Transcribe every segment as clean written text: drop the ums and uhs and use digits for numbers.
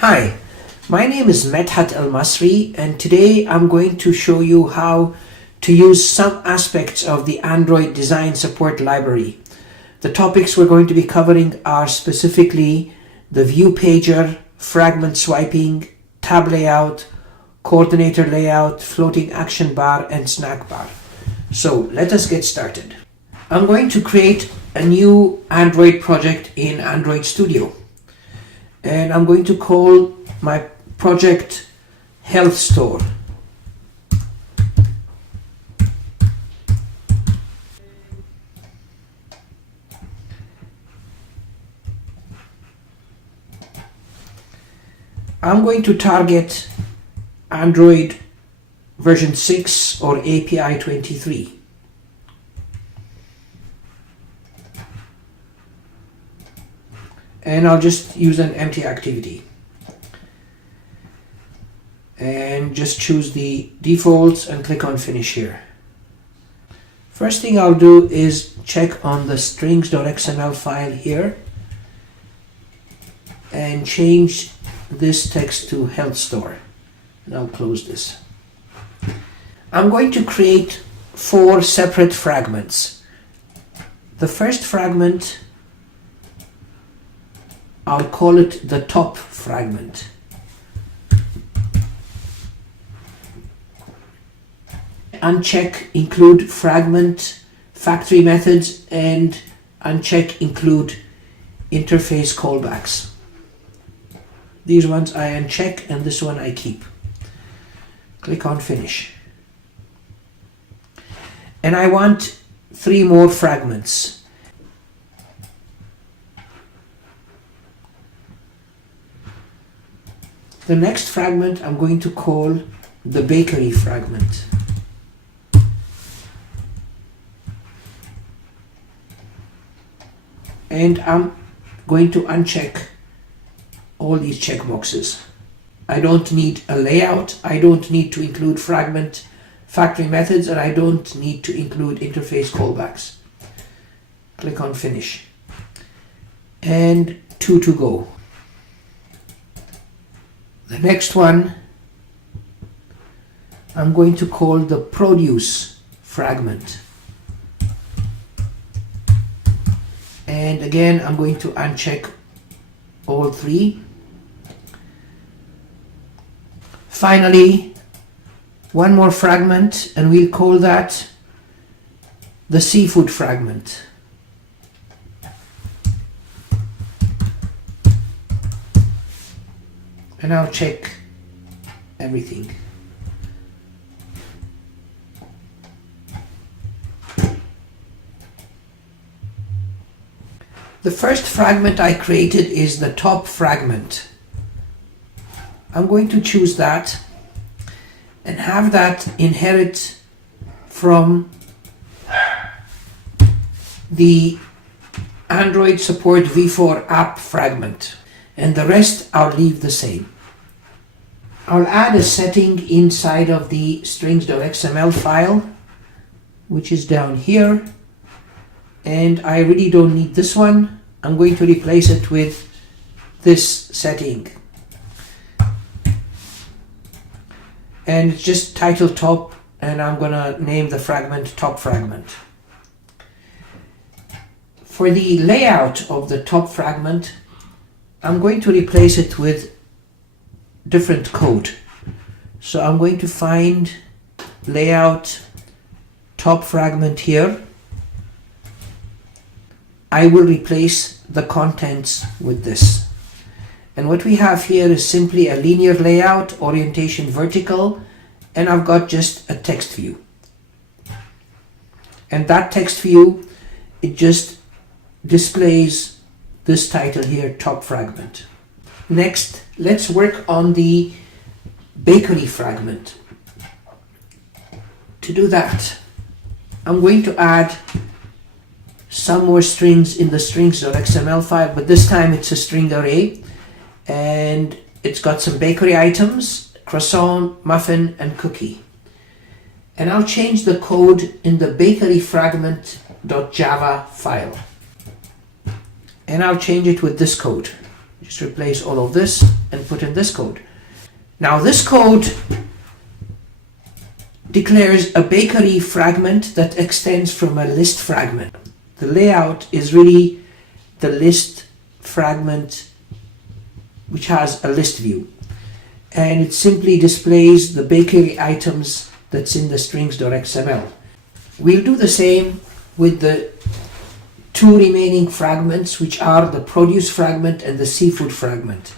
Hi, my name is Medhat Elmasry, and today I'm going to show you how to use some aspects of the Android Design Support Library. The topics we're going to be covering are specifically the ViewPager, fragment swiping, tab layout, coordinator layout, floating action bar, and snack bar. So let us get started. I'm going to create a new Android project in Android Studio. And I'm going to call my project Health Store. I'm going to target Android version 6 or API 23. And I'll just use an empty activity and just choose the defaults and click on finish here. First thing I'll do is check on the strings.xml file here and change this text to health store, and I'll close this. I'm going to create 4 separate fragments. The first fragment, I'll call it the top fragment. Uncheck include fragment factory methods and uncheck include interface callbacks. These ones I uncheck and this one I keep. Click on finish. And I want 3 more fragments. The next fragment I'm going to call the bakery fragment. And I'm going to uncheck all these checkboxes. I don't need a layout, I don't need to include fragment factory methods, and I don't need to include interface callbacks. Click on finish. And 2 to go. The next one I'm going to call the produce fragment. And again, I'm going to uncheck all 3. Finally, one more fragment, and we'll call that the seafood fragment. And I'll check everything. The first fragment I created is the top fragment. I'm going to choose that and have that inherit from the Android Support v4 app fragment, and the rest I'll leave the same. I'll add a setting inside of the strings.xml file, which is down here. And I really don't need this one. I'm going to replace it with this setting. And it's just title top, and I'm gonna name the fragment top fragment. For the layout of the top fragment, I'm going to replace it with different code. So I'm going to find layout top fragment here. I will replace the contents with this. And what we have here is simply a linear layout, orientation vertical, and I've got just a text view. And that text view, it just displays this title here, top fragment. Next, let's work on the bakery fragment. To do that, I'm going to add some more strings in the strings.xml file, but this time it's a string array, and it's got some bakery items, croissant, muffin, and cookie. And I'll change the code in the bakery fragment.java file. And I'll change it with this code. Just replace all of this and put in this code. Now this code declares a bakery fragment that extends from a list fragment. The layout is really the list fragment which has a list view, and it simply displays the bakery items that's in the strings.xml. We'll do the same with the two remaining fragments, which are the produce fragment and the seafood fragment.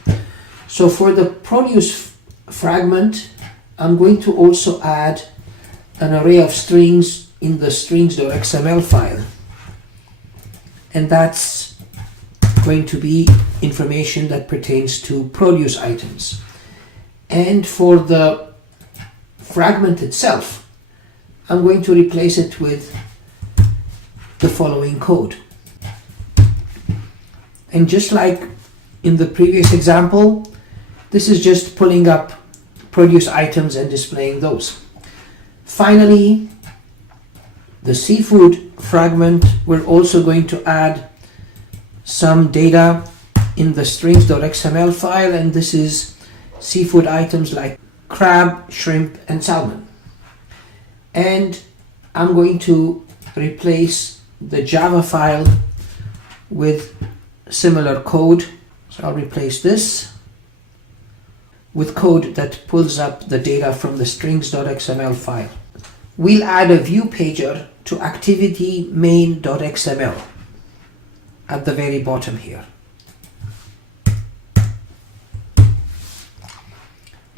So for the produce fragment, I'm going to also add an array of strings in the strings.xml file, and that's going to be information that pertains to produce items. And for the fragment itself, I'm going to replace it with the following code. And just like in the previous example, this is just pulling up produce items and displaying those. Finally, the seafood fragment, we're also going to add some data in the strings.xml file, and this is seafood items like crab, shrimp, and salmon. And I'm going to replace the Java file with similar code. So I'll replace this with code that pulls up the data from the strings.xml file. We'll add a ViewPager to activity main.xml at the very bottom here.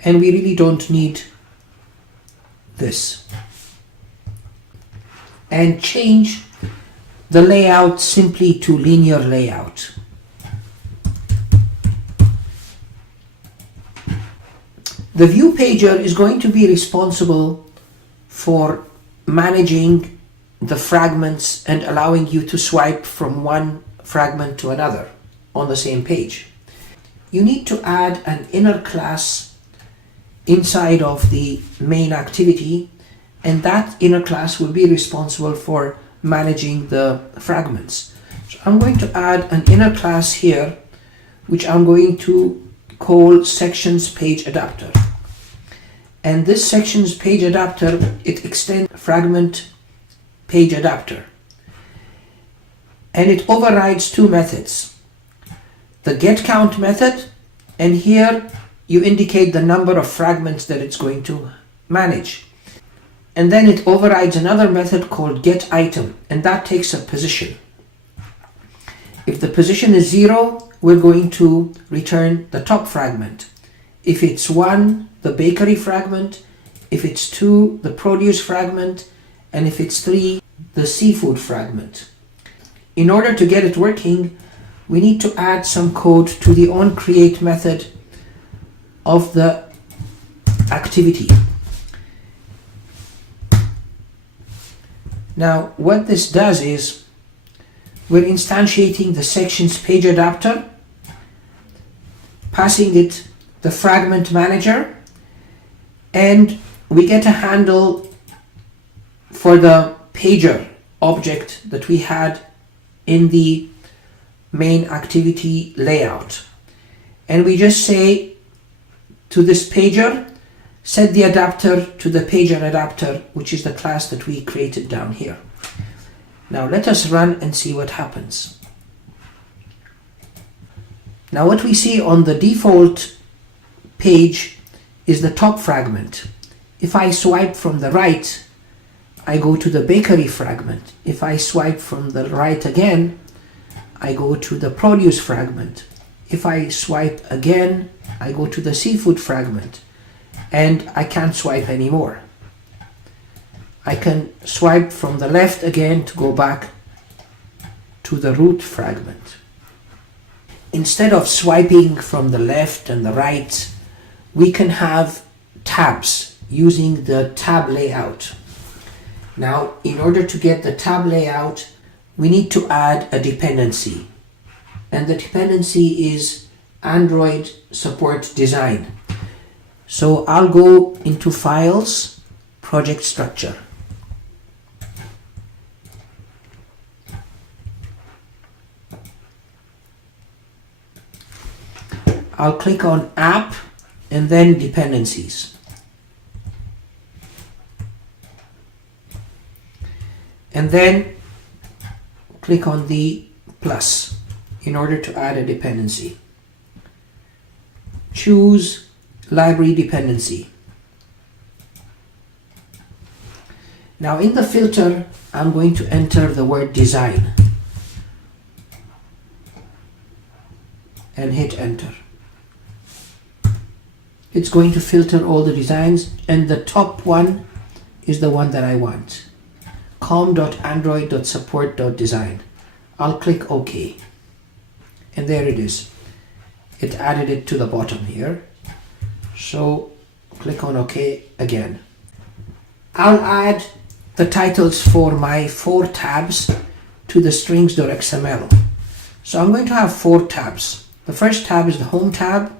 And we really don't need this. And change the layout simply to linear layout. The ViewPager is going to be responsible for managing the fragments and allowing you to swipe from one fragment to another on the same page. You need to add an inner class inside of the main activity, and that inner class will be responsible for managing the fragments. So I'm going to add an inner class here, which I'm going to call sections page adapter. And this sections page adapter, it extends fragment page adapter. And it overrides two methods. The getCount method, and here you indicate the number of fragments that it's going to manage. And then it overrides another method called getItem, and that takes a position. If the position is 0, we're going to return the top fragment. If it's 1, the bakery fragment. If it's 2, the produce fragment. And if it's 3, the seafood fragment. In order to get it working, we need to add some code to the onCreate method of the activity. Now, what this does is we're instantiating the sections page adapter, passing it the fragment manager, and we get a handle for the pager object that we had in the main activity layout. And we just say to this pager, set the adapter to the pager adapter, which is the class that we created down here. Now let us run and see what happens. Now what we see on the default page is the top fragment. If I swipe from the right, I go to the bakery fragment. If I swipe from the right again, I go to the produce fragment. If I swipe again, I go to the seafood fragment. And I can't swipe anymore. I can swipe from the left again to go back to the root fragment. Instead of swiping from the left and the right, we can have tabs using the tab layout. Now, in order to get the tab layout, we need to add a dependency. And the dependency is Android Support Design. So I'll go into Files, Project Structure. I'll click on App and then Dependencies. And then click on the plus in order to add a dependency. Choose Library Dependency. Now in the filter, I'm going to enter the word design and hit enter. It's going to filter all the designs, and the top one is the one that I want. com.android.support.design. I'll click OK. And there it is. It added it to the bottom here. So click on OK again. I'll add the titles for my 4 tabs to the strings.xml. So I'm going to have 4 tabs. The first tab is the Home tab.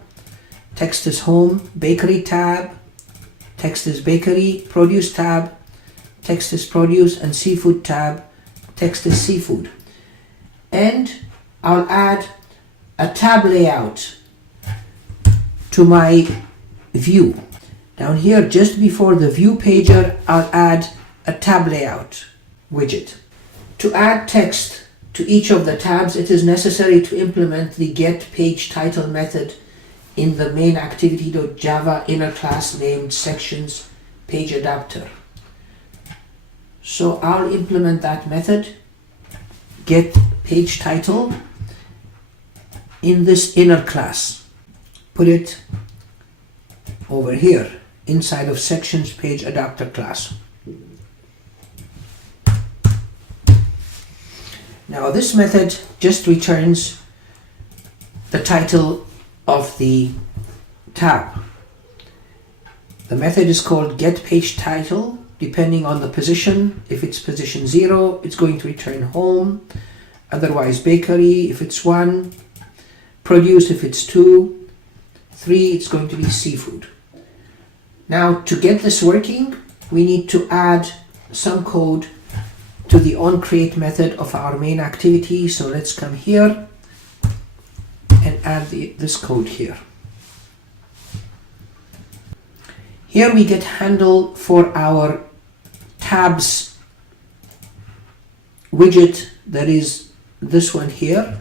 Text is Home. Bakery tab. Text is Bakery. Produce tab. Text is Produce. And Seafood tab. Text is Seafood. And I'll add a tab layout to my view. Down here, just before the ViewPager, I'll add a tab layout widget. To add text to each of the tabs, it is necessary to implement the getPageTitle method in the main activity.java inner class named sections page adapter. So I'll implement that method, getPageTitle, in this inner class. Put it over here inside of sections page adapter class. Now this method just returns the title of the tab. The method is called getPageTitle. Depending on the position, if it's position 0, it's going to return Home, otherwise Bakery if it's 1, Produce if it's 2, 3 it's going to be Seafood. Now to get this working, we need to add some code to the onCreate method of our main activity. So let's come here and add this code here. Here we get handle for our tabs widget, that is this one here.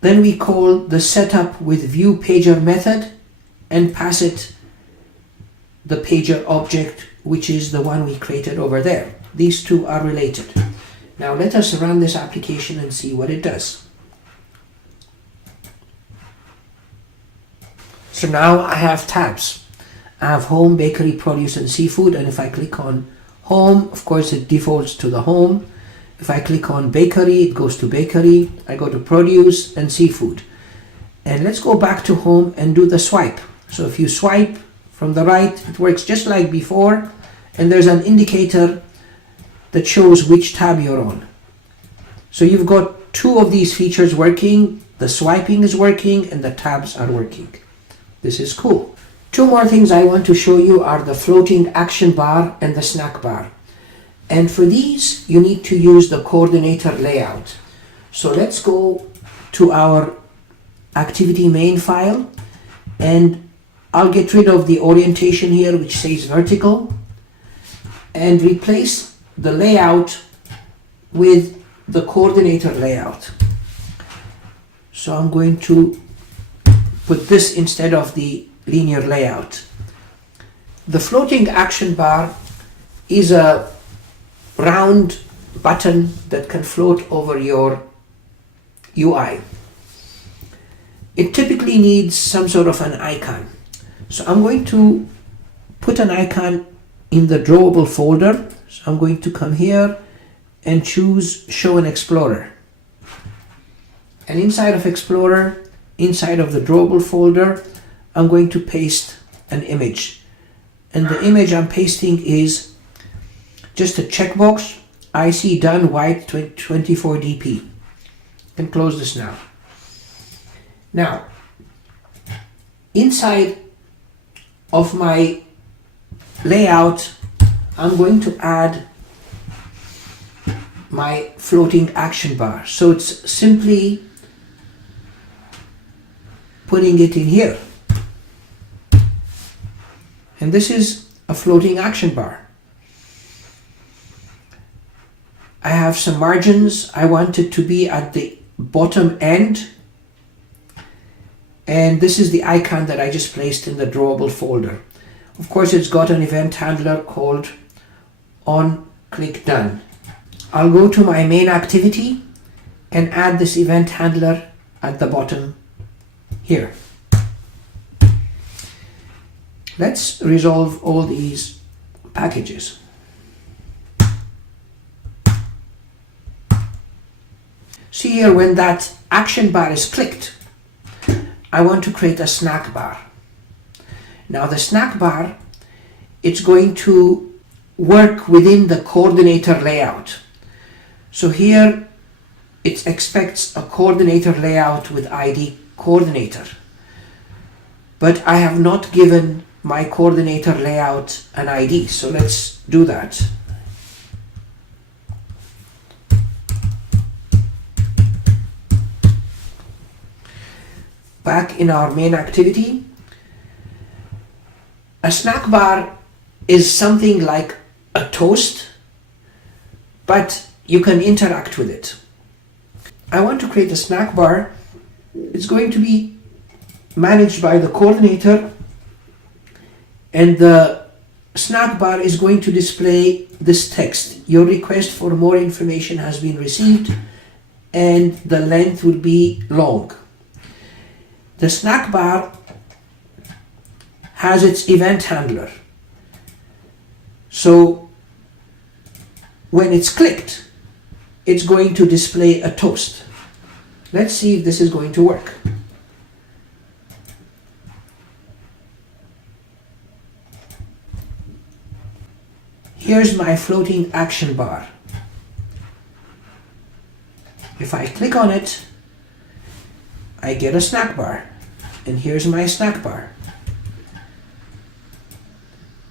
Then we call the setup with ViewPager method and pass it the pager object, which is the one we created over there. These two are related. Now let us run this application and see what it does. So now I have tabs. I have Home, Bakery, Produce and Seafood, and if I click on Home, of course it defaults to the Home. If I click on Bakery, it goes to Bakery. I go to Produce and Seafood. And let's go back to Home and do the swipe. So if you swipe from the right, it works just like before, and there's an indicator that shows which tab you're on. So you've got 2 of these features working. The swiping is working and the tabs are working. This is cool. 2 more things I want to show you are the floating action bar and the snack bar. And for these, you need to use the coordinator layout. So let's go to our activity main file, and I'll get rid of the orientation here, which says vertical, and replace the layout with the coordinator layout. So I'm going to put this instead of the linear layout. The floating action bar is a round button that can float over your UI. It typically needs some sort of an icon. So I'm going to put an icon in the drawable folder. So I'm going to come here and choose Show in Explorer. And inside of Explorer, inside of the drawable folder, I'm going to paste an image. And the image I'm pasting is just a checkbox. I see done white 24 dp. Can close this now. Now, inside of my layout, I'm going to add my floating action bar. So it's simply putting it in here. And this is a floating action bar. I have some margins. I want it to be at the bottom end. And this is the icon that I just placed in the drawable folder. Of course, it's got an event handler called onClickDone. I'll go to my main activity and add this event handler at the bottom here. Let's resolve all these packages. See here, when that action bar is clicked, I want to create a snack bar. Now the snack bar, it's going to work within the coordinator layout. So here it expects a coordinator layout with ID coordinator. But I have not given my coordinator layout an ID, so let's do that. Back in our main activity, a snack bar is something like a toast, but you can interact with it. I want to create a snack bar. It's going to be managed by the coordinator, and the snack bar is going to display this text: your request for more information has been received, and the length will be long. The snack bar has its event handler. So when it's clicked, it's going to display a toast. Let's see if this is going to work. Here's my floating action bar. If I click on it, I get a snack bar. And here's my snack bar.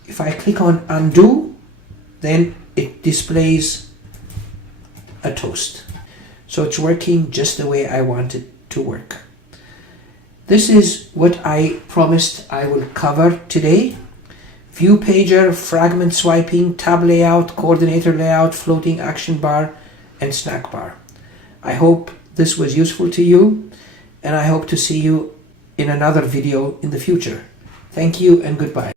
If I click on undo, then it displays a toast. So it's working just the way I want it to work. This is what I promised I will cover today: ViewPager, fragment swiping, tab layout, coordinator layout, floating action bar, and snack bar. I hope this was useful to you, and I hope to see you in another video in the future. Thank you and goodbye.